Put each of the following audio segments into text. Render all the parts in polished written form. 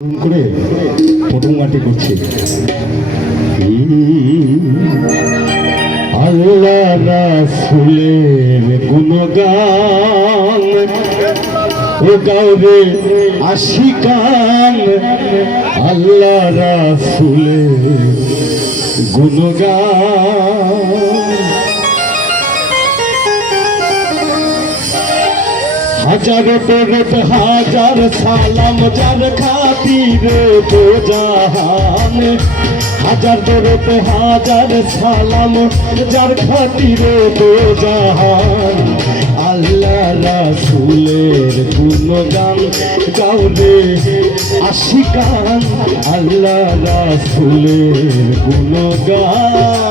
করে পটুমাটি করছে আল্লাহ রাসূলের গুণগান ও গাওরে আশিকান আল্লাহ রাসূলের গুণগান হাজার দরুদ হাজার সালাম যার খাতিরে দো জাহান হাজার দরুদ হাজার সালাম যার খাতিরে দো জাহান আল্লাহ রাসূলের গুণগান গাওরে আশিকান আল্লাহ রাসূলের গুণগান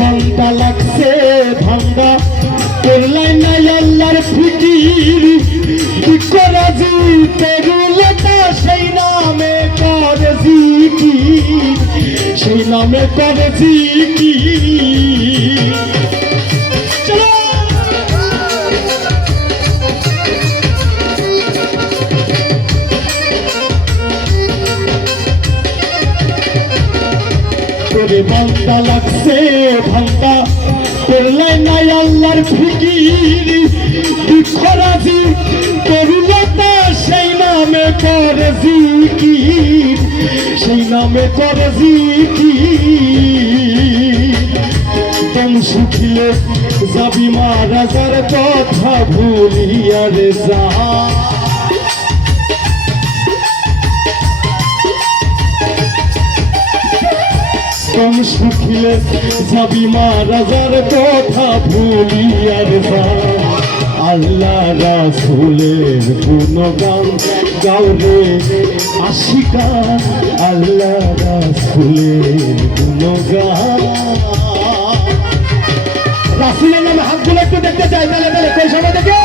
বন্দা লাগছে ভাঙ্গা করলাই নাই আল্লাহর ফিকির কি করা জি তেরুলতা সেই নামে করে জিকির সেই নামে করে জিকির বন্দা লাগছে ভাঙ্গা করলাই নাই আল্লাহর ফিকির দুঃখরাজি করুলতা সেই নামে করে জিকির সেই নামে করে জিকির দম শুকিয়ে যাবি মারাজার কথা ভুলিয়া রে যা দম শুকিয়ে যাবি মারাজার কথা ভুলিয়া রে যা আল্লাহ রাসূলের গুণগান গাওরে আশিকান আল্লাহ রাসূলের গুণগান রাসূলের নামে হাতগুলো একটু দেখতে চাই তাহলে কই সময় থেকে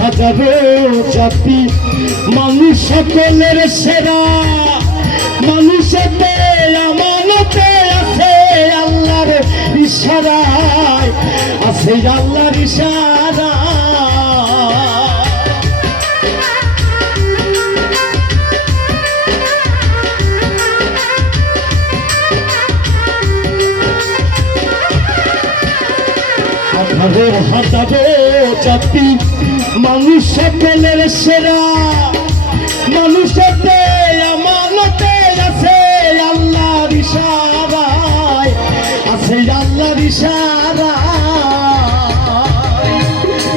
হাজারো জাতি মানুষ সকলের সেরা মানুষেতে আমানতে আছে আল্লাহর ইশারায় আছে আল্লাহর ইশারা হাজারো জাতি মানুষ সকলের সেরা মানুষেতে আমানতে আছে আল্লাহর ইশারায় আছে আল্লাহর ইশারায়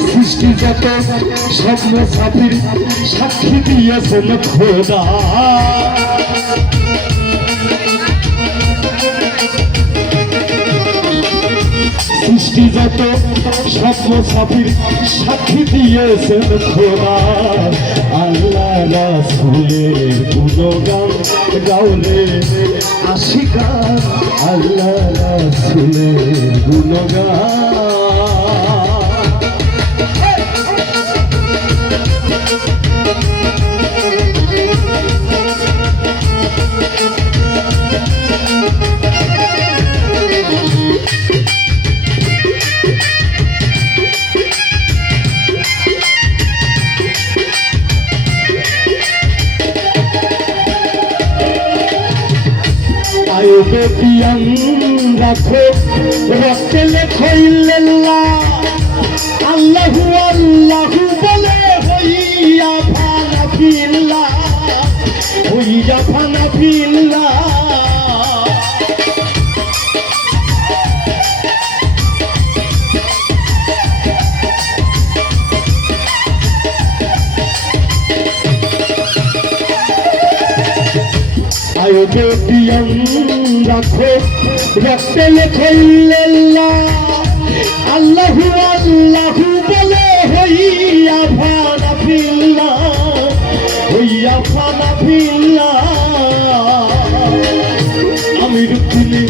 সৃষ্টিজাত সব মুসাফির সাক্ষী দিয়েছেন খোদা সৃষ্টিজাত সব মুসাফির সাক্ষী দিয়েছেন খোদা আল্লাহ রাসূলের গুণগান গাওরে আশিকান আল্লাহ রাসূলের গুণগান বেতিয়ান রাখো রক্তে লেখো ইল্লাল্লাহ আল্লাহু আল্লাহু বলে হইয়া ভালা ফিল্লাহ হইয়া ফানা ফিল্লা আয়ো বেটিয়াম রাখো রক্তে লেখাইল্লাহ আল্লাহু আল্লাহু বলে হইয়া ফানা ফিল্লা হইয়া ফানা ফিল্লা আমির তুমি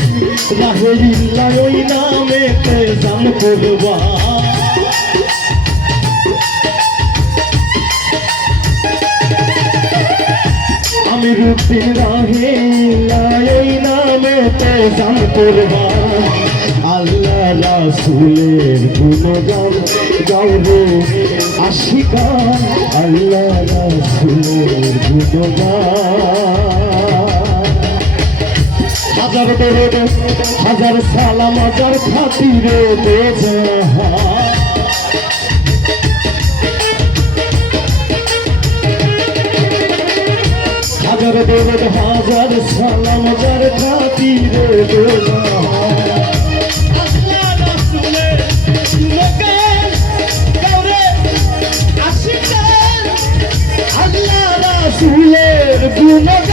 রাহেরিল্লা ওই নামেতে জান করবা আমির তুমি রাহেরিল্লা ওই নামেতে জান করবা আল্লাহ রাসূলের গুণগান গাওরে আশিকান আল্লাহ রাসূলের গুণগান হাজার দরুদ হাজার সালাম হাজার খাতিরে বেজাহান হাজার দরুদ হাজার সালাম হাজার খাতিরে বেজাহান রাসূলের গুণগান